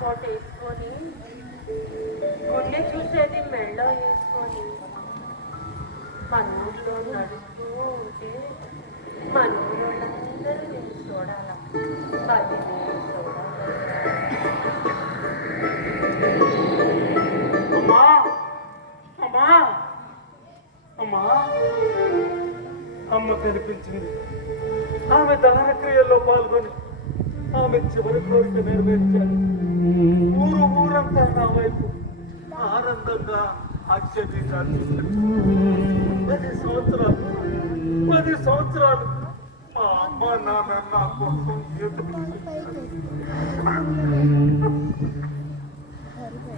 కోట వేసుకొని గుండె చూసేది మెళ్ళ వేసుకొని మన ఊర్లో నడుస్తూ ఉంటే మన ఊళ్ళందరూ నేను చూడాల పది అమ్మా! అమ్మా! అమ్మా! అమ్మ కనిపించింది. ఆమె దహన క్రియల్లో పాల్గొని ఆమె చివరి కోరిక నెరవేర్చాడు నా వైపు ఆనందంగా ఆక్షేపించాలి పది సంవత్సరాలు పది సంవత్సరాలు మా అమ్మ నాన్న నా కోసం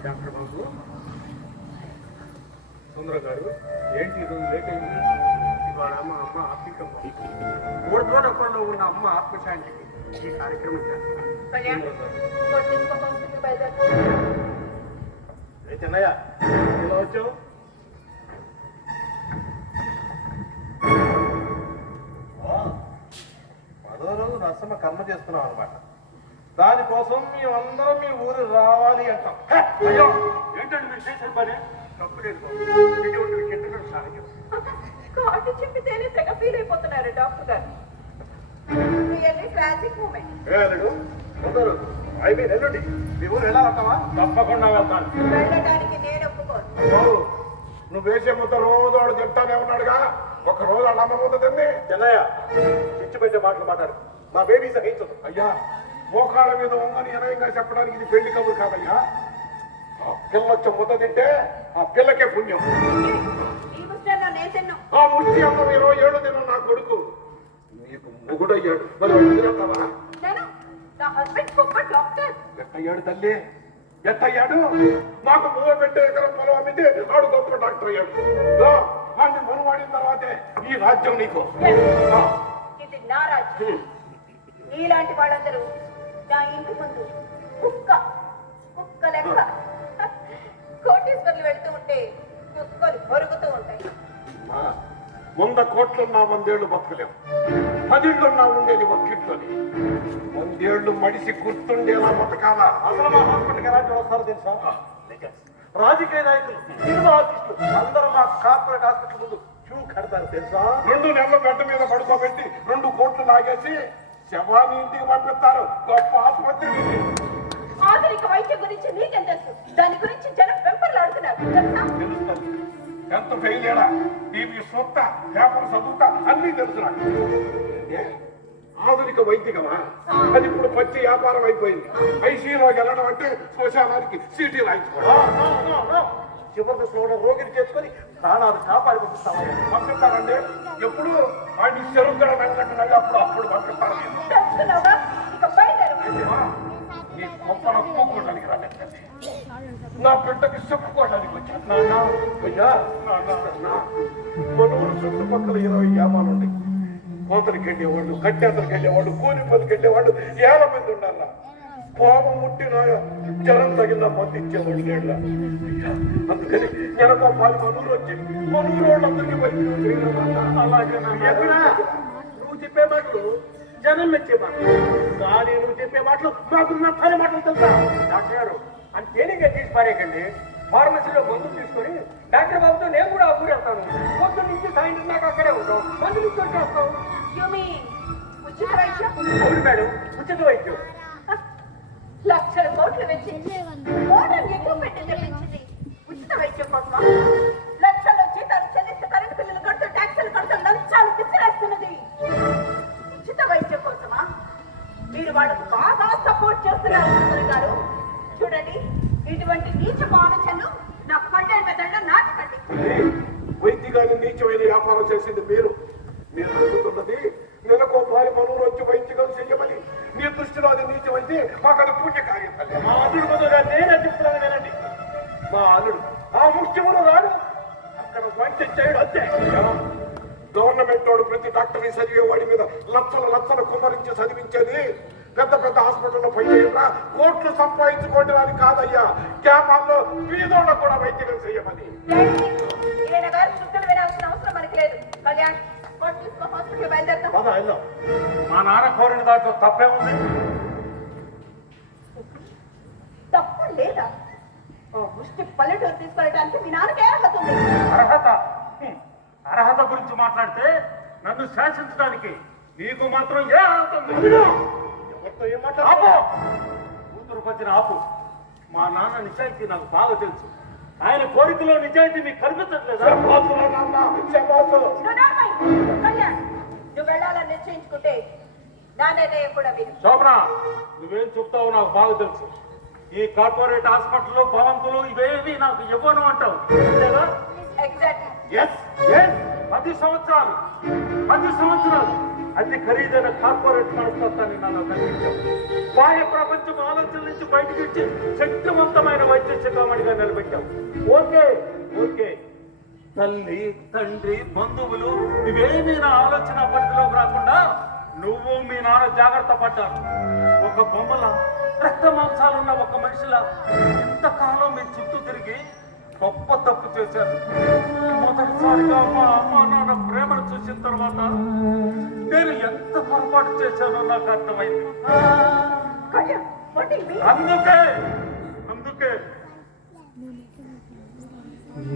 డాక్టర్ బాబు సుందర గారు ఏంటి ఈరోజు లేట్ అయింది? ఇవాళ మా అమ్మ ఆత్మికం ఊడతోటపల్లిలో ఉన్న అమ్మ ఆత్మశాంతికి ఈ కార్యక్రమం చేస్తాను చిన్నయ్య ఇలా వచ్చావు? పదో రోజు నరసమ్మ కర్మ చేస్తున్నాం అనమాట దానికోసం మేమందరం మీ ఊరు రావాలి అంటాం. అయ్యో ఏంటండి మీరు చేసిన పని? తప్పు లేదు. ఇటువంటి కార్డు చెప్పితేనే తెగ ఫీల్ అయిపోతున్నారు డాక్టర్ గారు. ట్రాజిక్ మూమెంట్ మీన్ ఎల్లుండి. మీ ఊరు ఎలా వెళ్తావా తప్పకుండా వెళ్తాను వెళ్ళడానికి నేను ఒప్పుకోను. నువ్వు వేసే ముద్ద రోజు వాడు చెప్తానే ఉన్నాడుగా. ఒక రోజు వాళ్ళ అమ్మ ముద్ద తింది. చెన్నయ్య చిచ్చు పెట్టే మాటలు మాట్లాడు. మా బేబీ సహించదు. అయ్యా మోకాళ్ళ మీద ఉందని ఎనయంగా చెప్పడానికి ఇది పెళ్ళి కబురు కాదయ్యా. ఆ పిల్ల వచ్చే ముద్ద తింటే ఆ పిల్లకే పుణ్యం. ఆ ముష్టి అమ్మ ఇరవై ఏడు దినం నా కొడుకు. నీకు మొగుడయ్యాడు. మరి నా హస్బెండ్ గొప్ప డాక్టర్ ఎట్టయ్యాడు తల్లి. ఎట్టయ్యాడు నాకు మూవ పెట్టే ఎకరం పొలం అమ్మితే ఆడు గొప్ప డాక్టర్ అయ్యాడు. వాడిని మనువాడిన తర్వాతే ఈ రాజ్యం నీకు. ఇది నా రాజ్యం. నీలాంటి వాళ్ళందరూ నా ఇంటి ముందు కుక్క కుక్క లెక్క కోటేశ్వర్లు వెళ్తూ ఉంటే కుక్కలు పొరుగుతూ ఉంటాయి. వంద కోట్లున్నా వందేళ్ళు పదిళ్ళున్నా ఉండేది ఒక్కిట్లోని. వందేళ్ళు మడిసి గుర్తుండేలా బతకాలా? అసలు మా హాస్పిటల్కి ఎలాంటి వస్తారు తెలుసా? రాజకీయ నాయకులు సినిమా ఆర్టిస్టులు అందరూ మా కార్పొరేట్ హాస్పిటల్ ముందు క్యూ కడతారు తెలుసా? రెండు నెలల గడ్డ మీద పడుకోబెట్టి రెండు కోట్లు లాగేసి శవాన్ని ఇంటికి పంపిస్తారు. గొప్ప ఆసుపత్రి ఆధునిక వైద్యం గురించి తెలుసు? ఎంత ఫెయిల్ అయ్యాడా టీవీ చూస్తా పేపర్ చదువుతా అన్ని తెలుసు నాకు? ఆధునిక వైద్యకమా అది ఇప్పుడు పచ్చి వ్యాపారం అయిపోయింది. ఐసీలోకి వెళ్ళడం అంటే శ్మశానానికి సీటీ రాయించుకోవడం చివరి దశలో రోగిని చేసుకొని ప్రాణాలు కాపాడి పంపిస్తామా ఎప్పుడు? వాడిని చెరుగ్గడ వెంకటనగా అప్పుడు అప్పుడు పంపిస్తారు నేను. తెలుసుకున్నావా ఇక బయలుదేరు. ఏమ్మా? నీ గొప్ప ఒప్పుకోవడానికి రాలేదు. నా బిడ్డకి చెప్పుకోవడానికి వచ్చాను నాన్న అయ్యా నాన్న నాన్న. మనూరు చుట్టుపక్కల ఇరవై గ్రామాలు ఉన్నాయి కోతలకు వెళ్ళేవాళ్ళు కట్టేతలకు వెళ్ళేవాళ్ళు కూలి పనికి వెళ్ళేవాళ్ళు ఏళ్ళ మంది ఉండాల? పాము ముట్టిన జనం తగిన మంది ఇచ్చేవాళ్ళు లేళ్ళ? అందుకని నెలకు పది మనూరు వచ్చి మనూరు వాళ్ళందరికీ వైద్యం అలాగే నువ్వు చెప్పే మాటలు జనం మెచ్చే మాటలు. కానీ నువ్వు చెప్పే మాటలు మాకు నచ్చని మాటలు తెలుసా? డాక్టర్ గారు అని తేలిగ్గా తీసి పారేయకండి. ఫార్మసీలో మందులు తీసుకొని డాక్టర్ బాబుతో నేను కూడా ఆ ఊరు వెళ్తాను. పొద్దు నుంచి సాయంత్రం దాకా అక్కడే ఉంటాం. మందులు ఇచ్చి వచ్చేస్తాం ఉచిత వైద్యం? అవును మేడం ఉచిత వైద్యం. లక్షల కోట్లు వెచ్చించి మోడర్న్ ఎక్విప్మెంట్ తెప్పించింది. ఉచిత వైద్యం కోసమా లక్షల్లో జీతాలు చెల్లిస్తే కరెంట్ బిల్లులు కడుతూ ట్యాక్సులు కడుతూ లంచాలు విసిరేస్తున్నది ఉచిత వైద్యం కోసమా? మీరు వాళ్ళకు బాగా సపోర్ట్ చేస్తున్నారు గారు. చూడండి. ఇటువంటి నీచ ఆలోచనలు నా పంటల మెదడులో నాటకండి. వైద్యగాన్ని నీచమైన వ్యాపారం చేసింది మీరు. మీరు అడుగుతున్నది నెలకో పారి మనూరు వచ్చి వైద్యగాలు చెయ్యమని నీ దృష్టిలో అది నీచమైతే మాకు అది పుణ్య కార్యం తల్లి. మా అల్లుడు బదులుగా నేనే చెప్తున్నాను వినండి. మా అల్లుడు ఆ ముఖ్యములు రాడు అక్కడ వంట చేయడు అంతే. గవర్నమెంట్ వాడు ప్రతి డాక్టర్ని చదివే వాడి మీద లక్షల లక్షల కుమ్మరించి చదివించేది పెద్ద పెద్ద హాస్పిటల్లో పనిచేయరా కోట్లు సంపాదించుకోండి అని కాదయ్యా. గ్రామాల్లో బీదోళ్ళకు కూడా వైద్యం లేదు. వెళ్దాం మా నాన్న కోరిన దాంట్లో తప్పే ఉంది? లేదా? ఓ ముష్టి పల్లెటూరు తీసుకెళ్ళడానికి మీ నాన్నకి అర్హత ఉంది? అర్హత. అర్హత గురించి మాట్లాడితే నన్ను శాసించడానికి నీకు మాత్రం ఏ అర్హత ఉంది? ఎవరితో ఏం ఆపు! మాట్లాడు కూతురు వచ్చిన ఆపు. మా నాన్న నిజాయితీ నాకు బాగా తెలుసు. ఆయన కోరికలో నిజాయితీ మీకు కనిపించట్లేదా? నువ్వు వెళ్ళాలని నిశ్చయించుకుంటే నా నిర్ణయం కూడా విను. శోభన నువ్వేం చెప్తావో నాకు బాగా తెలుసు. ఈ కార్పొరేట్ హాస్పిటల్లో భవంతులు ఇవేవి నాకు ఇవ్వను అంటావు. అంతేనా ఎగ్జాక్ట్ ఎస్ ఎస్ పది సంవత్సరాలు. పది సంవత్సరాలు. అతి ఖరీదైన కార్పొరేట్ మనస్తత్వాన్ని నన్ను తగ్గించావు బాహ్య ప్రపంచం ఆలోచన నుంచి బయటకు ఇచ్చి శక్తివంతమైన వైద్య శిఖామణిగా నిలబెట్టాం ఓకే ఓకే. తల్లి తండ్రి బంధువులు ఇవేమీ నా ఆలోచన పరిధిలోకి రాకుండా నువ్వు మీ నాన్న జాగ్రత్త పడ్డారు. ఒక బొమ్మల రక్త మాంసాలున్న ఒక మనిషిలా ఇంతకాలం మీ చుట్టూ తిరిగి గొప్ప తప్పు చేశాను మొదటిసారిగా మా అమ్మ నాన్న ప్రేమను చూసిన తర్వాత నేను ఎంత పొరపాటు చేశానో నాకు అర్థమైంది? అందుకే అందుకే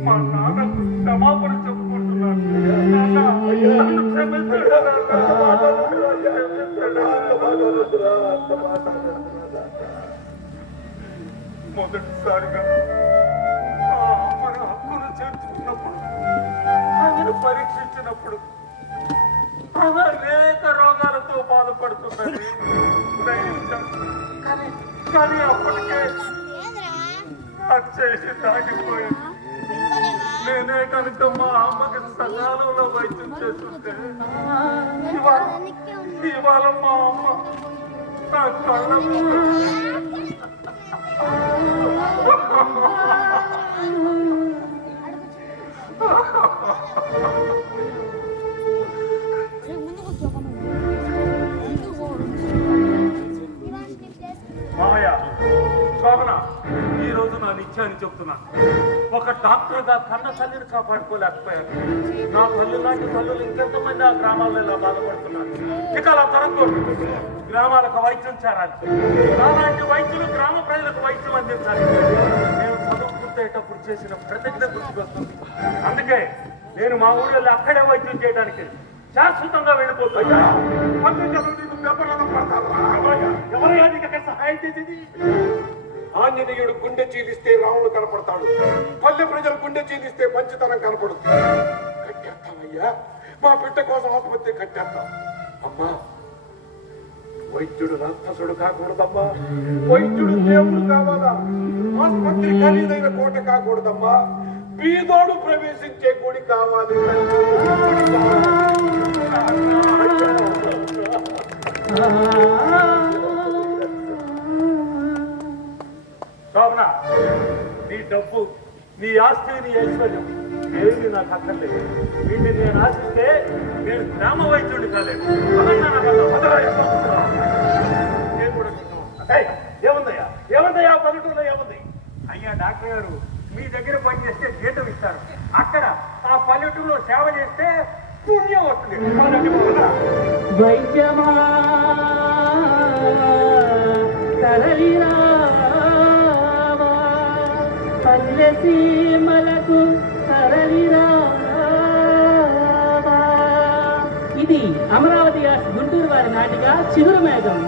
మా నాన్న క్షమాపణ చెప్పుకుంటున్నాను నాన్న, నన్ను క్షమించండి మొదటిసారిగా ఆమెను పరీక్షించినప్పుడు ఆమె అనేక రోగాలతో బాధపడుతున్నది. కానీ కానీ అప్పటికే ఆ చేసి దాగిపోయింది నేనే కనుక మా అమ్మకి సకాలంలో వైద్యం చేస్తుంటే ఇవాళ ఇవాళ మా అమ్మ నా కళ్ళ మామయ్య శోభన ఈ రోజు నా నిత్యాన్ని చెప్తున్నా. ఒక డాక్టర్గా కన్న తల్లిని కాపాడుకోలేకపోయాను. నా తల్లి లాంటి తల్లులు ఇంకెంతమంది ఆ గ్రామాల్లో ఇలా బాధపడుతున్నారు? ఇక అలా తరగకూడదు. గ్రామాలకు వైద్యం చేరాలి. అలాంటి వైద్యులు గ్రామ ప్రజలకు వైద్యం అందించాలి. నేను పూర్తయ్యేటప్పుడు చేసిన ప్రతిజ్ఞ గుర్తుకొస్తుంది. అందుకే నేను మా ఊళ్ళో అక్కడే వైద్యం చేయడానికి శాశ్వతంగా వెళ్ళిపోతున్నా ఎవరయ్యా నీకు అక్కడ సహాయం చేసేది? ఆంజనేయుడు గుండె చీలిస్తే రాముడు కనపడతాడు. పల్లె ప్రజలు గుండె చీలిస్తే మంచితనం కనపడుతుంది కట్టేస్తామయ్యా మా బిడ్డ కోసం ఆసుపత్రి కట్టేస్తాం. అమ్మా వైద్యుడు రాక్షసుడు కాకూడదమ్మా. వైద్యుడు దేవుడు కావాలా? ఆసుపత్రి ఖరీదైన కోట కాకూడదమ్మా. బీదోడు ప్రవేశించే గుడి కావాలి గుడి శోభన నీ డబ్బు నీ ఆస్తి నీ ఐశ్వర్యం ఏది నాకు అక్కర్లేదు. వీటిని నేను ఆశిస్తే నేను గ్రామ వైద్యుడిని కాలేదు పదండి ఏముందయ్యా? ఏముందయ్యా? పల్లెటూరులో ఏముంది? అయ్యా డాక్టర్ గారు మీ దగ్గర పనిచేస్తే జీతం ఇస్తారు. అక్కడ ఆ పల్లెటూరులో సేవ చేస్తే పుణ్యం వస్తుంది. పదండి, వైద్యమా? పల్లె సీమలకు ఇది అమరావతి గారి గుంటూరు వారి నాటిగా చిగురు మేఘం.